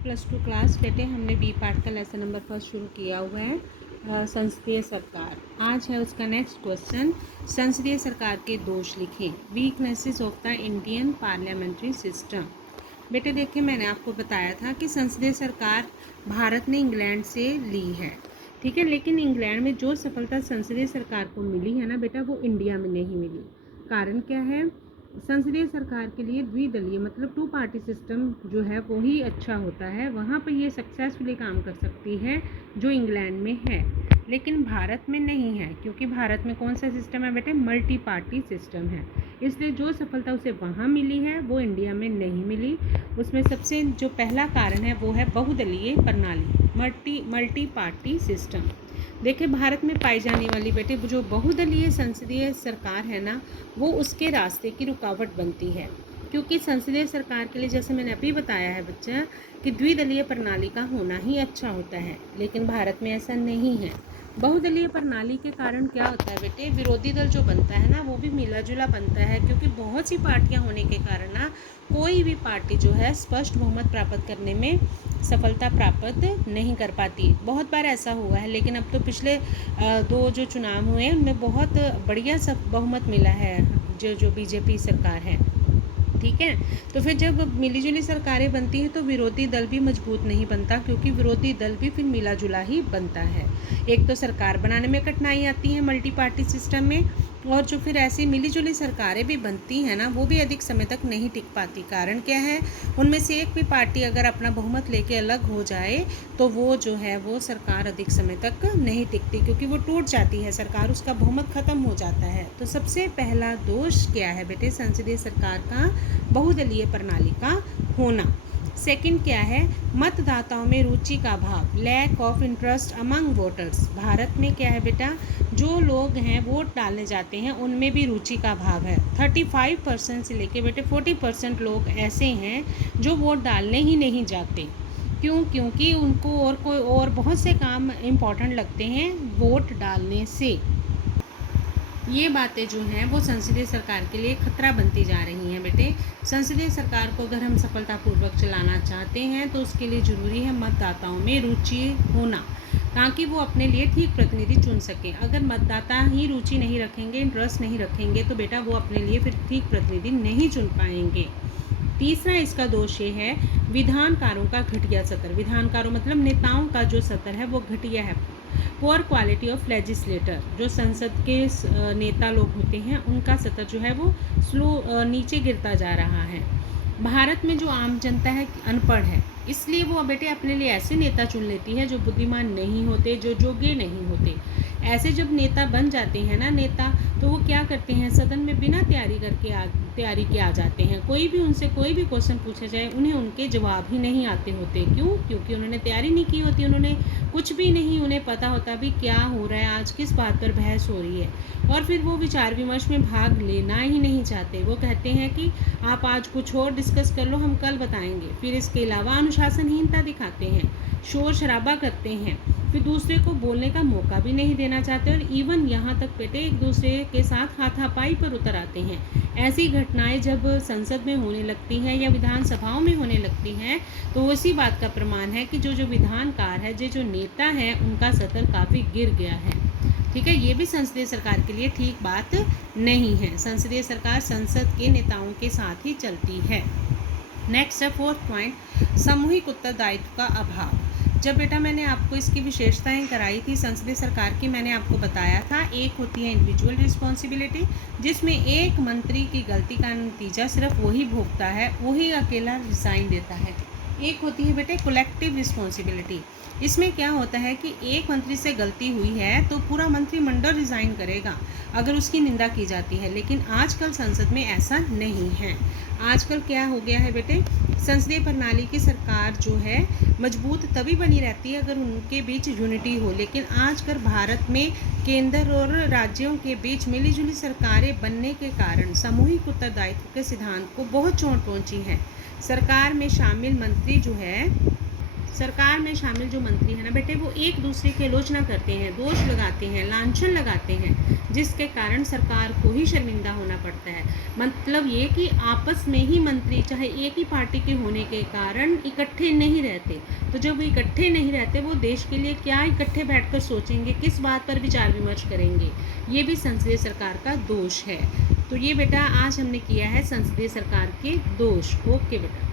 +2 class बेटे हमने B part का लेसन नंबर 1 शुरू किया हुआ है संसदीय सरकार। आज है उसका नेक्स्ट क्वेश्चन। संसदीय सरकार के दोष लिखें। Weaknesses of the Indian parliamentary system. बेटे देखिए मैंने आपको बताया था कि संसदीय सरकार भारत ने इंग्लैंड से ली है, ठीक है, लेकिन इंग्लैंड में जो सफलता संसदीय सरकार को मिली है ना बेटा, वो इंडिया में नहीं मिली। कारण क्या है? संसदीय सरकार के लिए द्विदलीय मतलब 2 पार्टी सिस्टम जो है वो ही अच्छा होता है, वहाँ पर ये सक्सेसफुली काम कर सकती है जो इंग्लैंड में है, लेकिन भारत में नहीं है। क्योंकि भारत में कौन सा सिस्टम है बेटे? मल्टी पार्टी सिस्टम है। इसलिए जो सफलता उसे वहाँ मिली है वो इंडिया में नहीं मिली। उसमें सबसे जो पहला कारण है वो है बहुदलीय प्रणाली, मल्टी पार्टी सिस्टम। देखिए भारत में पाई जाने वाली बेटे जो बहुदलीय संसदीय सरकार है ना, वो उसके रास्ते की रुकावट बनती है। क्योंकि संसदीय सरकार के लिए जैसे मैंने अभी बताया है बच्चा कि द्विदलीय प्रणाली का होना ही अच्छा होता है, लेकिन भारत में ऐसा नहीं है। बहुदलीय प्रणाली के कारण क्या होता है बेटे? विरोधी दल जो बनता है ना वो भी मिला जुला बनता है, क्योंकि बहुत सी पार्टियां होने के कारण ना कोई भी पार्टी जो है स्पष्ट बहुमत प्राप्त करने में सफलता प्राप्त नहीं कर पाती। बहुत बार ऐसा हुआ है, लेकिन अब तो पिछले 2 जो चुनाव हुए हैं उनमें बहुत बढ़िया बहुमत मिला है जो बीजेपी सरकार है, ठीक है। तो फिर जब मिलीजुली सरकारें बनती हैं तो विरोधी दल भी मजबूत नहीं बनता, क्योंकि विरोधी दल भी फिर मिला जुला ही बनता है। एक तो सरकार बनाने में कठिनाई आती है मल्टी पार्टी सिस्टम में, और जो फिर ऐसी मिलीजुली सरकारें भी बनती हैं ना वो भी अधिक समय तक नहीं टिक पाती। कारण क्या है? उनमें से एक भी पार्टी अगर अपना बहुमत लेके अलग हो जाए तो वो जो है वो सरकार अधिक समय तक नहीं टिकती, क्योंकि वो टूट जाती है सरकार, उसका बहुमत खत्म हो जाता है। तो सबसे पहला दोष क्या है बेटे संसदीय सरकार का? बहुदलीय प्रणाली का होना। सेकंड क्या है? मतदाताओं में रुचि का अभाव, lack of interest among voters. Bharat में क्या है बेटा? जो लोग हैं वोट डालने जाते हैं उनमें भी रुचि का अभाव है। 35% से लेके बेटे 40% लोग ऐसे हैं जो वोट डालने ही नहीं जाते। क्यों? क्योंकि उनको और बहुत से काम इम्पॉर्टेंट लगते हैं वोट डालने से। ये बातें जो हैं वो संसदीय सरकार के लिए खतरा बनती जा रही हैं बेटे। संसदीय सरकार को अगर हम सफलतापूर्वक चलाना चाहते हैं तो उसके लिए ज़रूरी है मतदाताओं में रुचि होना, ताकि वो अपने लिए ठीक प्रतिनिधि चुन सकें। अगर मतदाता ही रुचि नहीं रखेंगे, इंटरेस्ट नहीं रखेंगे, तो बेटा वो अपने लिए फिर ठीक प्रतिनिधि नहीं चुन पाएंगे। तीसरा इसका दोष ये है विधानकारों का घटिया सत्र। विधानकारों मतलब नेताओं का जो सत्र है वो घटिया है। पुअर क्वालिटी ऑफ लेजिस्लेटर, जो संसद के नेता लोग होते हैं उनका सत्र जो है वो नीचे गिरता जा रहा है। भारत में जो आम जनता है अनपढ़ है, इसलिए वो बेटे अपने लिए ऐसे नेता चुन लेती है जो बुद्धिमान नहीं होते, जो योग्य नहीं होते। ऐसे जब नेता बन जाते हैं ना नेता, तो वो क्या करते हैं? सदन में बिना तैयारी के आ जाते हैं। कोई भी उनसे कोई भी क्वेश्चन पूछा जाए उन्हें उनके जवाब ही नहीं आते होते। क्यों? क्योंकि उन्होंने तैयारी नहीं की होती, उन्होंने कुछ भी नहीं उन्हें पता होता भी क्या हो रहा है, आज किस बात पर बहस हो रही है। और फिर वो विचार विमर्श में भाग लेना ही नहीं चाहते। वो कहते हैं कि आप आज कुछ और डिस्कस कर लो, हम कल बताएंगे। फिर इसके अलावा अनुशासनहीनता दिखाते हैं, शोर शराबा करते हैं, फिर दूसरे को बोलने का मौका भी नहीं देना चाहते, और इवन यहाँ तक बेटे एक दूसरे के साथ हाथापाई पर उतर आते हैं। ऐसी घटनाएं जब संसद में होने लगती हैं या विधानसभाओं में होने लगती हैं तो उसी बात का प्रमाण है कि जो विधानकार है, जो नेता है, उनका सत्र काफ़ी गिर गया है, ठीक है। ये भी संसदीय सरकार के लिए ठीक बात नहीं है। संसदीय सरकार संसद के नेताओं के साथ ही चलती है। नेक्स्ट है 4th पॉइंट, सामूहिक उत्तरदायित्व का अभाव। जब बेटा मैंने आपको इसकी विशेषताएं कराई थी संसदीय सरकार की, मैंने आपको बताया था एक होती है इंडिविजुअल रिस्पॉन्सिबिलिटी, जिसमें एक मंत्री की गलती का नतीजा सिर्फ वही भोगता है, वही अकेला रिजाइन देता है। एक होती है बेटे कलेक्टिव रिस्पॉन्सिबिलिटी। इसमें क्या होता है कि एक मंत्री से गलती हुई है तो पूरा मंत्रिमंडल रिजाइन करेगा अगर उसकी निंदा की जाती है, लेकिन आजकल संसद में ऐसा नहीं है। आजकल क्या हो गया है बेटे? संसदीय प्रणाली की सरकार जो है मजबूत तभी बनी रहती है अगर उनके बीच यूनिटी हो, लेकिन आजकल भारत में केंद्र और राज्यों के बीच मिलीजुली सरकारें बनने के कारण सामूहिक उत्तरदायित्व के सिद्धांत को बहुत चोट पहुंची है। सरकार में शामिल मंत्री जो है सरकार में शामिल जो मंत्री हैं ना बेटे, वो एक दूसरे की आलोचना करते हैं, दोष लगाते हैं, लांछन लगाते हैं, जिसके कारण सरकार को ही शर्मिंदा होना पड़ता है। मतलब ये कि आपस में ही मंत्री चाहे एक ही पार्टी के होने के कारण इकट्ठे नहीं रहते। तो जब वो इकट्ठे नहीं रहते, वो देश के लिए क्या इकट्ठे बैठकर सोचेंगे, किस बात पर विचार विमर्श करेंगे। ये भी संसदीय सरकार का दोष है। तो ये बेटा आज हमने किया है संसदीय सरकार के दोष। ओके बेटा।